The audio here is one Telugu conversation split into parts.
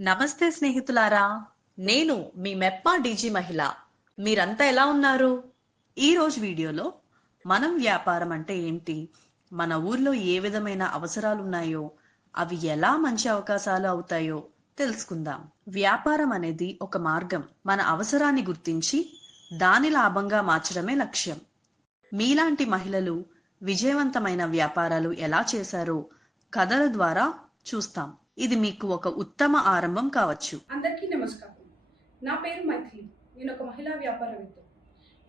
నమస్తే స్నేహితులారా నేను మీ మెప్పా డీజీ మహిళ. మీరంతా ఎలా ఉన్నారు? ఈ రోజు వీడియోలో మనం వ్యాపారం అంటే ఏంటి? మన ఊర్లో ఏ విధమైన అవసరాలు ఉన్నాయో అవి ఎలా మంచి అవకాశాలు అవుతాయో తెలుసుకుందాం. వ్యాపారం అనేది ఒక మార్గం. మన అవసరాన్ని గుర్తించి దాని లాభంగా మార్చడమే లక్ష్యం. మీలాంటి మహిళలు విజయవంతమైన వ్యాపారాలు ఎలా చేశారో కథల ద్వారా చూస్తాం. ఇది మీకు ఒక ఉత్తమ ఆరంభం కావచ్చు. అందరికీ నమస్కారం. నా పేరు మైథిలి. నేను ఒక మహిళా వ్యాపారవేత్త.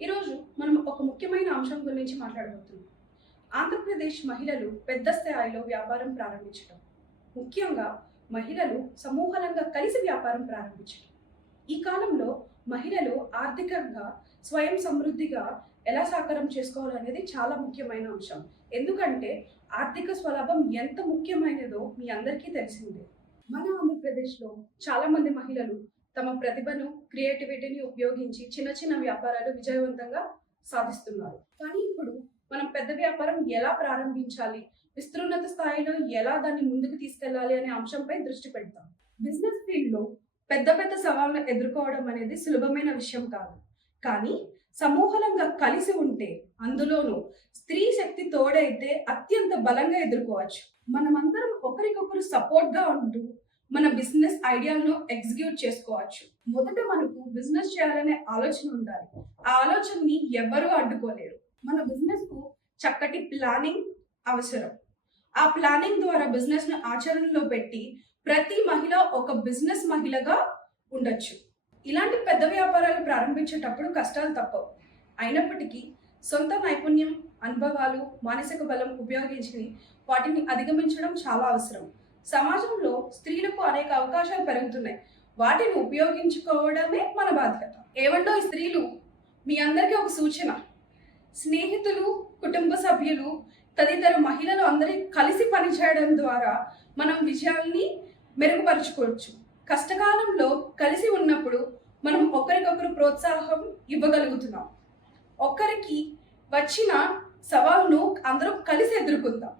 ఈరోజు మనం ఒక ముఖ్యమైన అంశం గురించి మాట్లాడబోతున్నాం. ఆంధ్రప్రదేశ్ మహిళలు పెద్ద స్థాయిలో వ్యాపారం ప్రారంభించడం ముఖ్యంగా మహిళలు సమూహలంగా కలిసి వ్యాపారం ప్రారంభించడం ఈ కాలంలో మహిళలు ఆర్థికంగా స్వయం సమృద్ధిగా ఎలా సాకారం చేసుకోవాలనేది చాలా ముఖ్యమైన అంశం. ఎందుకంటే ఆర్థిక స్వలాభం ఎంత ముఖ్యమైనదో మీ అందరికీ తెలిసిందే. మన ఆంధ్రప్రదేశ్లో చాలా మంది మహిళలు తమ ప్రతిభను క్రియేటివిటీని ఉపయోగించి చిన్న చిన్న వ్యాపారాలు విజయవంతంగా సాధిస్తున్నారు. కానీ ఇప్పుడు మనం పెద్ద వ్యాపారం ఎలా ప్రారంభించాలి విస్తృత స్థాయిలో ఎలా దాన్ని ముందుకు తీసుకెళ్ళాలి అనే అంశంపై దృష్టి పెడతాం. బిజినెస్ ఫీల్డ్లో పెద్ద పెద్ద సవాళ్ళను ఎదుర్కోవడం అనేది సులభమైన విషయం కాదు. కానీ సమూహలంగా కలిసి ఉంటే అందులోనూ స్త్రీ శక్తి తోడైతే అత్యంత బలంగా ఎదుర్కోవచ్చు. మనమందరం ఒకరికొకరు సపోర్ట్గా ఉంటూ మన బిజినెస్ ఐడియాలను ఎగ్జిక్యూట్ చేసుకోవచ్చు. మొదట మనకు బిజినెస్ చేయాలనే ఆలోచన ఉండాలి. ఆ ఆలోచనని ఎవ్వరూ అడ్డుకోలేరు. మన బిజినెస్కు చక్కటి ప్లానింగ్ అవసరం. ఆ ప్లానింగ్ ద్వారా బిజినెస్ను ఆచరణలో పెట్టి ప్రతి మహిళ ఒక బిజినెస్ మహిళగా ఉండొచ్చు. ఇలాంటి పెద్ద వ్యాపారాలు ప్రారంభించేటప్పుడు కష్టాలు తప్పవు. అయినప్పటికీ సొంత నైపుణ్యం అనుభవాలు మానసిక బలం ఉపయోగించి వాటిని అధిగమించడం చాలా అవసరం. సమాజంలో స్త్రీలకు అనేక అవకాశాలు పెరుగుతున్నాయి. వాటిని ఉపయోగించుకోవడమే మన బాధ్యత. ఏవండో స్త్రీలు? మీ అందరికీ ఒక సూచన. స్నేహితులు కుటుంబ సభ్యులు తదితర మహిళలు అందరి కలిసి పనిచేయడం ద్వారా మనం విజయాల్ని మెరుగుపరుచుకోవచ్చు. కష్టకాలంలో కలిసి ఉన్నప్పుడు మనం ఒకరికొకరు ప్రోత్సాహం ఇవ్వగలుగుతున్నాం. ఒక్కరికి వచ్చిన సవాల్ను అందరం కలిసి ఎదుర్కొందాం.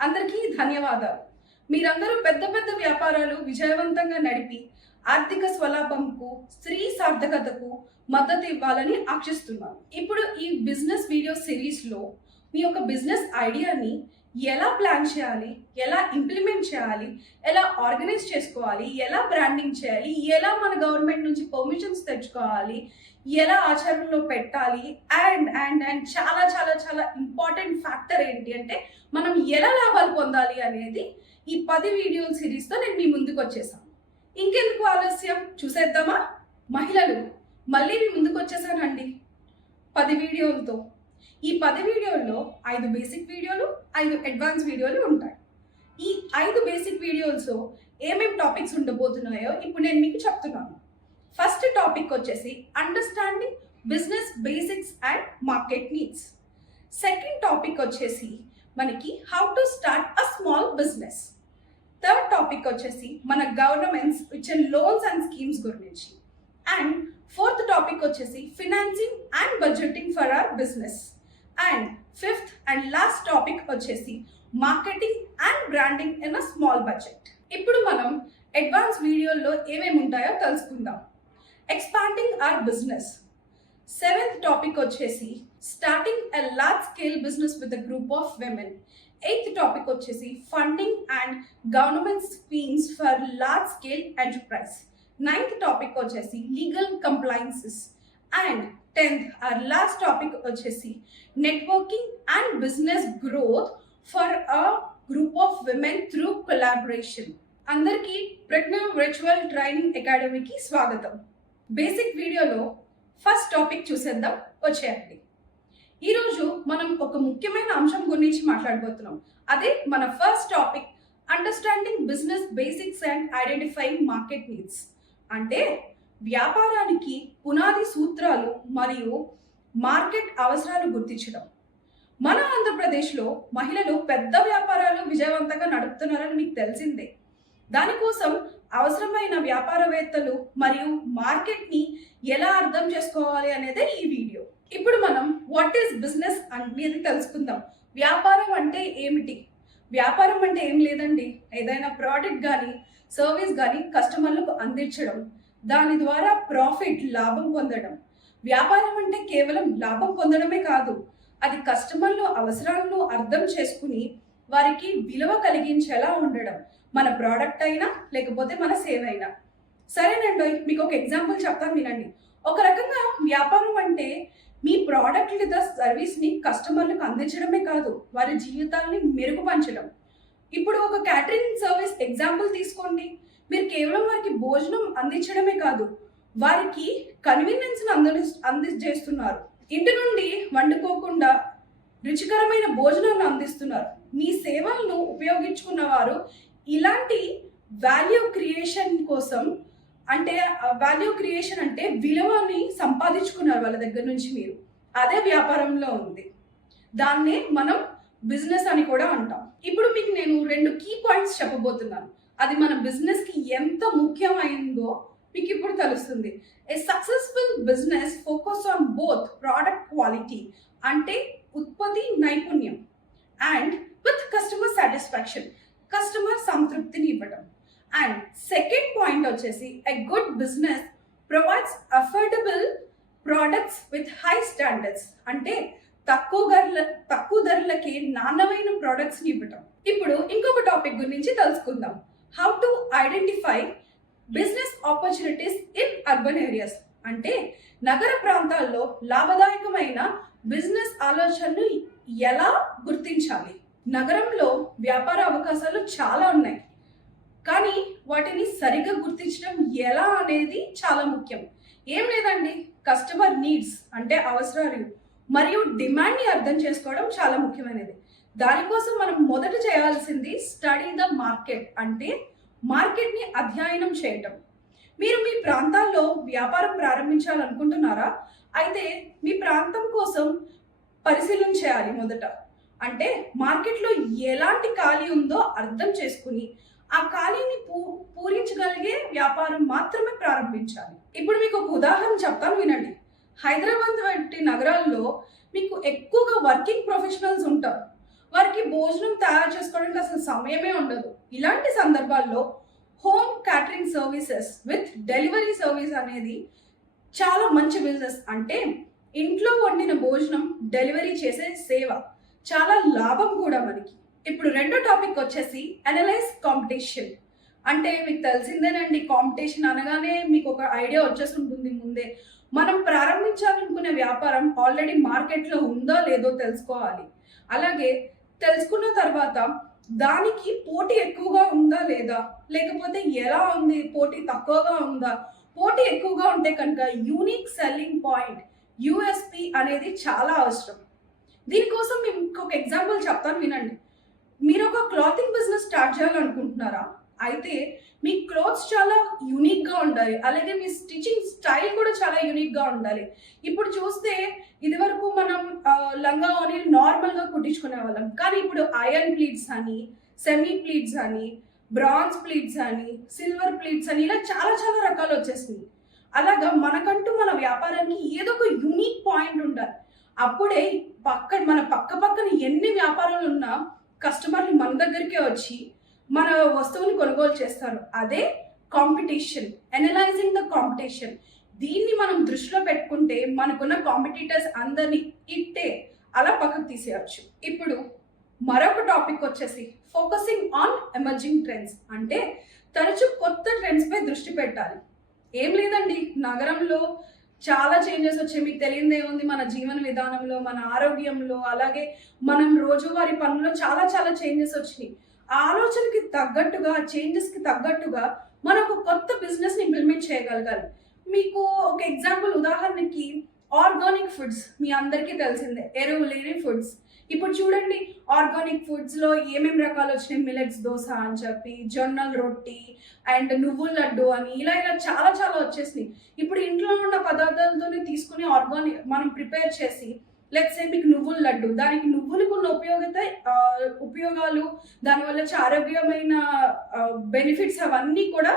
అందరికీ ధన్యవాదాలు. మీరందరూ పెద్ద పెద్ద వ్యాపారాలు విజయవంతంగా నడిపి ఆర్థిక స్వలాభంకు స్త్రీ సార్థకతకు మద్దతు ఇవ్వాలని ఆశిస్తున్నాను ఇప్పుడు ఈ బిజినెస్ వీడియో సిరీస్లో మీ యొక్క బిజినెస్ ఐడియాని ఎలా ప్లాన్ చేయాలి? ఎలా ఇంప్లిమెంట్ చేయాలి? ఎలా ఆర్గనైజ్ చేసుకోవాలి? ఎలా బ్రాండింగ్ చేయాలి? ఎలా మన గవర్నమెంట్ నుంచి పర్మిషన్స్ తెచ్చుకోవాలి? ఎలా ఆచరణలో పెట్టాలి? అండ్ అండ్ అండ్ చాలా చాలా చాలా ఇంపార్టెంట్ ఫ్యాక్టర్ ఏంటి అంటే మనం ఎలా లాభాలు పొందాలి అనేది ఈ పది వీడియోల సిరీస్తో నేను మీ ముందుకు వచ్చేసాను. ఇంకెందుకు ఆలస్యం? చూసేద్దామా? మహిళలు మళ్ళీ మీ ముందుకు వచ్చేసానండి. పది వీడియోలతో ఈ పది వీడియోల్లో ఐదు బేసిక్ వీడియోలు ఐదు అడ్వాన్స్ వీడియోలు ఉంటాయి. ఈ ఐదు బేసిక్ వీడియోస్ ఏమేమి టాపిక్స్ ఉండబోతున్నాయో ఇప్పుడు నేను మీకు చెప్తున్నాను. ఫస్ట్ టాపిక్ వచ్చేసి understanding business basics and market needs second topic వచ్చేసి మనకి how to start a small business third topic వచ్చేసి మన గవర్నమెంట్స్ ఇచ్చే లోన్స్ అండ్ స్కీమ్స్ గురించి. అండ్ ఫోర్త్ టాపిక్ వచ్చేసి financing and budgeting for our business and fifth and last topic వచ్చేసి marketing and branding in a small budget ఇప్పుడు మనం అడ్వాన్స్ వీడియోల్లో ఏమేమి ఉంటాయో తెలుసుకుందాం. Expanding our business seventh topic వచ్చేసి starting a large scale business with a group of women eighth topic వచ్చేసి funding and government schemes for large scale enterprise ninth topic వచ్చేసి legal compliances and tenth or last topic వచ్చేసి networking and business growth for a group of women through collaboration అందరికీ ప్రజ్ఞ విర్చువల్ ట్రైనింగ్ అకాడమీకి స్వాగతం. బేసిక్ వీడియోలో ఫస్ట్ టాపిక్ చూసేద్దాం వచ్చేయండి. ఈరోజు మనం ఒక ముఖ్యమైన అంశం గురించి మాట్లాడబోతున్నాం. అదే మన first topic understanding business basics and identifying market needs అంటే వ్యాపారానికి పునాది సూత్రాలు మరియు మార్కెట్ అవసరాలు గుర్తించడం. మన ఆంధ్రప్రదేశ్లో మహిళలు పెద్ద వ్యాపారాలు విజయవంతంగా నడుపుతున్నారని మీకు తెలిసిందే. దానికోసం అవసరమైన వ్యాపారవేత్తలు మరియు మార్కెట్ని ఎలా అర్థం చేసుకోవాలి అనేదే ఈ వీడియో. ఇప్పుడు మనం వాట్ ఈస్ బిజినెస్ అనేది తెలుసుకుందాం. వ్యాపారం అంటే ఏమిటి? వ్యాపారం అంటే ఏం లేదండి. ఏదైనా ప్రోడక్ట్ కానీ సర్వీస్ కానీ కస్టమర్లకు అందించడం. దాని ద్వారా ప్రాఫిట్ లాభం పొందడం. వ్యాపారం అంటే కేవలం లాభం పొందడమే కాదు అది కస్టమర్లు అవసరాలను అర్థం చేసుకుని వారికి విలువ కలిగించేలా ఉండడం. మన ప్రోడక్ట్ అయినా లేకపోతే మన సేవ అయినా. సరేనండి మీకు ఒక ఎగ్జాంపుల్ చెప్తాను వినండి. ఒక రకంగా వ్యాపారం అంటే మీ ప్రోడక్ట్ లేదా సర్వీస్ని కస్టమర్లకు అందించడమే కాదు వారి జీవితాల్ని మెరుగుపరచడం ఇప్పుడు ఒక క్యాటరింగ్ సర్వీస్ ఎగ్జాంపుల్ తీసుకోండి. మీరు కేవలం వారికి భోజనం అందించడమే కాదు వారికి కన్వీనియన్స్ అంది అందించేస్తున్నారు. ఇంటి నుండి వండుకోకుండా రుచికరమైన భోజనాన్ని అందిస్తున్నారు. మీ సేవలను ఉపయోగించుకున్న వారు ఇలాంటి వాల్యూ క్రియేషన్ కోసం అంటే వాల్యూ క్రియేషన్ అంటే విలువని సంపాదించుకున్నారు వాళ్ళ దగ్గర నుంచి మీరు. అదే వ్యాపారంలో ఉంది. దాన్నే మనం బిజినెస్ అని కూడా అంటాం. ఇప్పుడు మీకు నేను రెండు కీ పాయింట్స్ చెప్పబోతున్నాను. అది మన బిజినెస్కి ఎంత ముఖ్యమైందో మీకు ఇప్పుడు తెలుస్తుంది. A successful business focus on both product quality అంటే ఉత్పత్తి నైపుణ్యం and with customer satisfaction customer సంతృప్తిని ఇవ్వడం అండ్ సెకండ్ పాయింట్ వచ్చేసి a good business provides affordable products with high standards అంటే తక్కువ ధరల తక్కువ ధరలకి నాణ్యమైన ప్రోడక్ట్స్ని ఇవ్వటం. ఇప్పుడు ఇంకొక టాపిక్ గురించి తెలుసుకుందాం. How to identify business opportunities in urban areas అంటే నగర ప్రాంతాల్లో లాభదాయకమైన బిజినెస్ ఆలోచనలు ఎలా గుర్తించాలి? నగరంలో వ్యాపార అవకాశాలు చాలా ఉన్నాయి. కానీ వాటిని సరిగ్గా గుర్తించడం ఎలా అనేది చాలా ముఖ్యం. ఏం లేదండి కస్టమర్ నీడ్స్ అంటే అవసరాలు మరియు డిమాండ్ని అర్థం చేసుకోవడం చాలా ముఖ్యమైనది. దానికోసం మనం మొదట చేయాల్సింది స్టడీ ద మార్కెట్ అంటే మార్కెట్ని అధ్యయనం చేయటం. మీరు మీ ప్రాంతాల్లో వ్యాపారం ప్రారంభించాలనుకుంటున్నారా? అయితే మీ ప్రాంతం కోసం పరిశీలన చేయాలి మొదట. అంటే మార్కెట్లో ఎలాంటి ఖాళీ ఉందో అర్థం చేసుకుని ఆ ఖాళీని పూ పూరించగలిగే వ్యాపారం మాత్రమే ప్రారంభించాలి. ఇప్పుడు మీకు ఒక ఉదాహరణ చెప్తాను వినండి. హైదరాబాద్ వంటి నగరాల్లో మీకు ఎక్కువగా వర్కింగ్ ప్రొఫెషనల్స్ ఉంటారు. వారికి భోజనం తయారు చేసుకోవడానికి అసలు సమయమే ఉండదు. ఇలాంటి సందర్భాల్లో home catering services with delivery service అనేది చాలా మంచి బిజినెస్ అంటే ఇంట్లో వండిన భోజనం డెలివరీ చేసే సేవ. చాలా లాభం కూడా మనకి. ఇప్పుడు రెండో టాపిక్ వచ్చేసి అనలైజ్ కాంపిటీషన్ అంటే మీకు తెలిసిందేనండి కాంపిటీషన్ అనగానే మీకు ఒక ఐడియా వచ్చేసి ఉంటుంది ముందే. మనం ప్రారంభించాలనుకునే వ్యాపారం ఆల్రెడీ మార్కెట్లో ఉందో లేదో తెలుసుకోవాలి. అలాగే తెలుసుకున్న తర్వాత దానికి పోటీ ఎక్కువగా ఉందా లేదా? లేకపోతే ఎలా ఉంది? పోటీ తక్కువగా ఉందా? పోటీ ఎక్కువగా ఉంటే కనుక యూనిక్ సెల్లింగ్ పాయింట్ యూఎస్పి అనేది చాలా అవసరం. దీనికోసం మేము ఇంకొక ఎగ్జాంపుల్ చెప్తాను వినండి. మీరు ఒక క్లాతింగ్ బిజినెస్ స్టార్ట్ చేయాలనుకుంటున్నారా? అయితే మీ క్లోత్స్ చాలా యూనిక్గా ఉండాలి. అలాగే మీ స్టిచ్చింగ్ స్టైల్ కూడా చాలా యూనిక్గా ఉండాలి. ఇప్పుడు చూస్తే ఇదివరకు మనం లంగా అని నార్మల్గా కుట్టించుకునే వాళ్ళం. కానీ ఇప్పుడు ఐరన్ ప్లీట్స్ అని సెమీ ప్లీట్స్ అని బ్రాంజ్ ప్లీట్స్ అని సిల్వర్ ప్లీట్స్ అని ఇలా చాలా చాలా రకాలు వచ్చేసింది అలాగా మనకంటూ మన వ్యాపారానికి ఏదో ఒక యూనిక్ పాయింట్ ఉండాలి. అప్పుడే పక్క మన పక్క పక్కన ఎన్ని వ్యాపారాలు ఉన్నా కస్టమర్లు మన దగ్గరికే వచ్చి మన వస్తువుని కొనుగోలు చేస్తారు. అదే కాంపిటీషన్ అనలైజింగ్ ద కాంపిటీషన్ దీన్ని మనం దృష్టిలో పెట్టుకుంటే మనకున్న కాంపిటీటర్స్ అందరినీ ఇట్టే అలా పక్కకు తీసేయచ్చు. ఇప్పుడు మరొక టాపిక్ వచ్చేసి ఫోకసింగ్ ఆన్ ఎమర్జింగ్ ట్రెండ్స్ అంటే తరచూ కొత్త ట్రెండ్స్పై దృష్టి పెట్టాలి. ఏం లేదండి నగరంలో చాలా చేంజెస్ వచ్చాయి. మీకు తెలియదే ఉంది మన జీవన విధానంలో మన ఆరోగ్యంలో అలాగే మనం రోజువారి పనుల్లో చాలా చాలా చేంజెస్ వచ్చినాయి. ఆ ఆలోచనకి తగ్గట్టుగా చేంజెస్కి తగ్గట్టుగా మనం ఒక కొత్త బిజినెస్ని ఇంప్లిమెంట్ చేయగలగాలి. మీకు ఒక ఎగ్జాంపుల్ ఉదాహరణకి ఆర్గానిక్ ఫుడ్స్ మీ అందరికీ తెలిసిందే ఎరువు లేని ఫుడ్స్. ఇప్పుడు చూడండి ఆర్గానిక్ ఫుడ్స్లో ఏమేమి రకాలు వచ్చినాయి? మిలెట్స్ దోశ అని చెప్పి జొన్నల రొట్టి అండ్ నువ్వుల లడ్డు అని ఇలా ఇలా చాలా చాలా వచ్చేసినాయి. ఇప్పుడు ఇంట్లో ఉన్న పదార్థాలతోనే తీసుకుని ఆర్గానిక్ మనం ప్రిపేర్ చేసి లెట్స్ సే మీకు నువ్వుల లడ్డు దానికి నువ్వులకు ఉన్న ఉపయోగత ఉపయోగాలు దానివల్ల వచ్చే ఆరోగ్యమైన బెనిఫిట్స్ అవన్నీ కూడా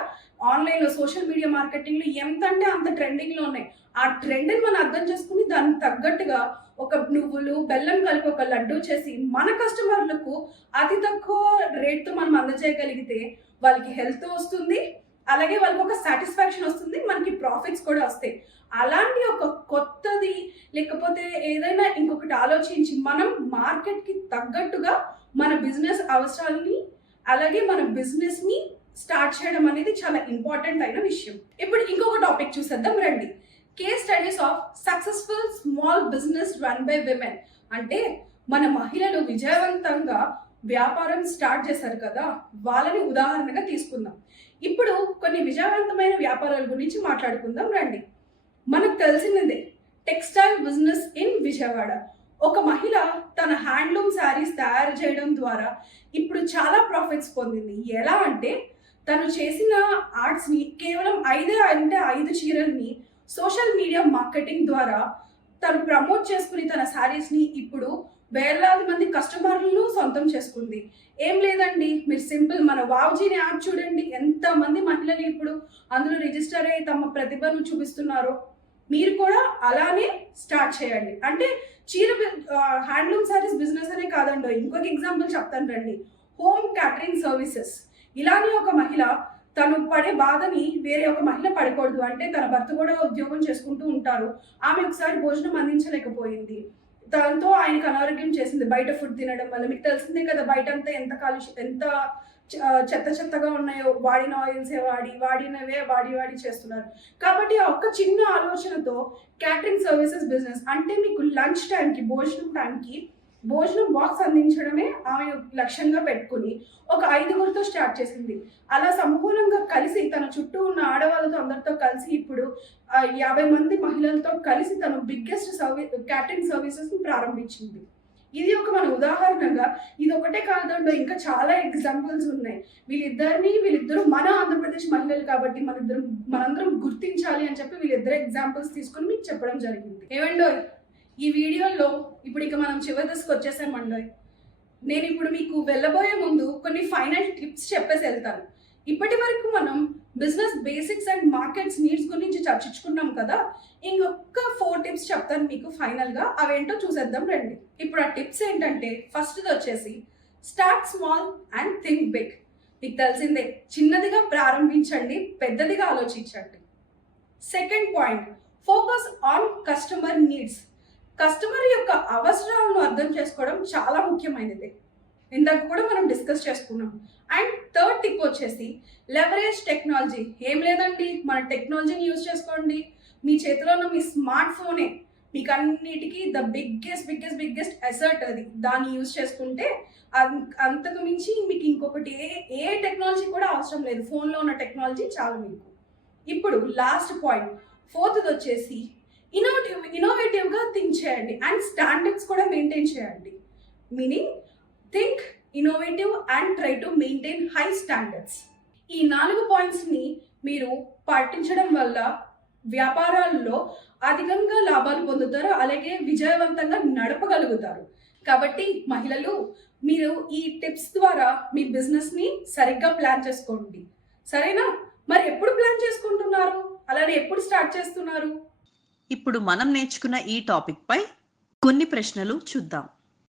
ఆన్లైన్లో సోషల్ మీడియా మార్కెటింగ్లో ఎంత అంటే అంత ట్రెండింగ్లో ఉన్నాయి. ఆ ట్రెండ్ని మనం అర్థం చేసుకుని దానికి తగ్గట్టుగా ఒక నువ్వులు బెల్లం కలిపి ఒక లడ్డు చేసి మన కస్టమర్లకు అతి తక్కువ రేట్తో మనం అందజేయగలిగితే వాళ్ళకి హెల్త్ వస్తుంది. అలాగే వాళ్ళకి ఒక సాటిస్ఫాక్షన్ వస్తుంది. మనకి ప్రాఫిట్స్ కూడా వస్తాయి. అలాంటి ఒక కొత్తది లేకపోతే ఏదైనా ఇంకొకటి ఆలోచించి మనం మార్కెట్కి తగ్గట్టుగా మన బిజినెస్ అవసరాలని అలాగే మన బిజినెస్ని స్టార్ట్ చేయడం అనేది చాలా ఇంపార్టెంట్ అయిన విషయం. ఇప్పుడు ఇంకొక టాపిక్ చూసేద్దాం రండి. Case studies of successful small business run by women అంటే మన మహిళలు విజయవంతంగా వ్యాపారం స్టార్ట్ చేశారు కదా వాళ్ళని ఉదాహరణగా తీసుకుందాం. ఇప్పుడు కొన్ని విజయవంతమైన వ్యాపారాల గురించి మాట్లాడుకుందాం రండి. మనకు తెలిసినదే. Textile business in Vijayawada. ఒక మహిళ తన హ్యాండ్లూమ్ శారీస్ తయారు చేయడం ద్వారా ఇప్పుడు చాలా ప్రాఫిట్స్ పొందింది. ఎలా అంటే తను చేసిన ఆర్ట్స్ని కేవలం ఐదే అంటే ఐదు చీరల్ని సోషల్ మీడియా మార్కెటింగ్ ద్వారా తను ప్రమోట్ చేసుకుని తన శారీస్ని ఇప్పుడు వేలాది మంది కస్టమర్లను సొంతం చేసుకుంది. ఏం లేదండి మీరు సింపుల్ మన వావ్జీని యాప్ చూడండి. ఎంతమంది మహిళలు ఇప్పుడు అందులో రిజిస్టర్ అయ్యి తమ ప్రతిభను చూపిస్తున్నారో మీరు కూడా అలానే స్టార్ట్ చేయండి. అంటే చీర హ్యాండ్లూమ్ శారీస్ బిజినెస్ అనే కాదండి ఇంకొక ఎగ్జాంపుల్ చెప్తాను రండి. హోమ్ క్యాటరింగ్ సర్వీసెస్ ఇలానే ఒక మహిళ తను పడే బాధని వేరే ఒక మహిళ పడకూడదు. అంటే తన భర్త కూడా ఉద్యోగం చేసుకుంటూ ఉంటారు. ఆమె ఒకసారి భోజనం అందించలేకపోయింది. దాంతో ఆయనకు అనారోగ్యం చేసింది. బయట ఫుడ్ తినడం వల్ల. మీకు తెలిసిందే కదా బయట అంతా ఎంత కాలుష్యం ఎంత చ- చెత్త చెత్తగా ఉన్నాయో. వాడిన ఆయిల్సే వాడి వాడినవే వాడి వాడి చేస్తున్నారు. కాబట్టి ఆ ఒక్క చిన్న ఆలోచనతో క్యాటరింగ్ సర్వీసెస్ బిజినెస్ అంటే మీకు లంచ్ టైంకి భోజనం టైంకి భోజనం బాక్స్ అందించడమే ఆమె లక్ష్యంగా పెట్టుకుని ఒక ఐదుగురితో స్టార్ట్ చేసింది. అలా సమూలంగా కలిసి తన చుట్టూ ఉన్న ఆడవాళ్ళతో అందరితో కలిసి ఇప్పుడు యాభై మంది మహిళలతో కలిసి తను బిగ్గెస్ట్ సర్వీస్ క్యాటరింగ్ సర్వీసెస్ని ప్రారంభించింది. ఇది ఒక మన ఉదాహరణగా ఇది ఒకటే కాదండో ఇంకా చాలా ఎగ్జాంపుల్స్ ఉన్నాయి. వీళ్ళిద్దరిని వీళ్ళిద్దరూ మన ఆంధ్రప్రదేశ్ మహిళలు కాబట్టి మన మనందరం గుర్తించాలి అని చెప్పి వీళ్ళిద్దరు ఎగ్జాంపుల్స్ తీసుకొని మీకు చెప్పడం జరిగింది. ఏమండో ఈ వీడియోలో ఇప్పుడు ఇక మనం చివరి దశకు వచ్చేసామండోయ్ నేను ఇప్పుడు మీకు వెళ్ళబోయే ముందు కొన్ని ఫైనల్ టిప్స్ చెప్పేసి వెళ్తాను. ఇప్పటి వరకు మనం business basics and markets needs గురించి చర్చించుకున్నాం కదా? ఇంకొక ఫోర్ టిప్స్ చెప్తాను మీకు ఫైనల్గా. అవేంటో చూసేద్దాం రండి. ఇప్పుడు ఆ టిప్స్ ఏంటంటే ఫస్ట్ది వచ్చేసి start small and think big. మీకు తెలిసిందే చిన్నదిగా ప్రారంభించండి పెద్దదిగా ఆలోచించండి. Second point focus on customer needs. Customer యొక్క అవసరాలను అర్థం చేసుకోవడం చాలా ముఖ్యమైనది. ఇందాక కూడా మనం డిస్కస్ చేసుకున్నాం. అండ్ థర్డ్ టిప్ వచ్చేసి లెవరేజ్ టెక్నాలజీ ఏం లేదండి మన టెక్నాలజీని యూజ్ చేసుకోండి. మీ చేతిలో ఉన్న మీ స్మార్ట్ ఫోనే మీకు అన్నిటికీ the biggest biggest biggest asset అది. దాన్ని యూజ్ చేసుకుంటే అంతకు మించి మీకు ఇంకొకటి ఏ ఏ టెక్నాలజీ కూడా అవసరం లేదు. ఫోన్లో ఉన్న టెక్నాలజీ చాలు మీకు. ఇప్పుడు లాస్ట్ పాయింట్ ఫోర్త్ది వచ్చేసి ఇన్నోవేటివ్ ఇన్నోవేటివ్గా థింక్ చేయండి. అండ్ స్టాండర్డ్స్ కూడా మెయింటైన్ చేయండి. Meaning think innovative and try to maintain high standards ఈ నాలుగు పాయింట్స్ని మీరు పాటించడం వల్ల వ్యాపారాల్లో అధికంగా లాభాలు పొందుతారు అలాగే విజయవంతంగా నడపగలుగుతారు. కాబట్టి మహిళలు మీరు ఈ టిప్స్ ద్వారా మీ బిజినెస్ని సరిగ్గా ప్లాన్ చేసుకోండి. సరేనా? మరి ఎప్పుడు ప్లాన్ చేసుకుంటున్నారు? అలానే ఎప్పుడు స్టార్ట్ చేస్తున్నారు? ఇప్పుడు మనం నేర్చుకున్న ఈ టాపిక్ పై కొన్ని ప్రశ్నలు చూద్దాం.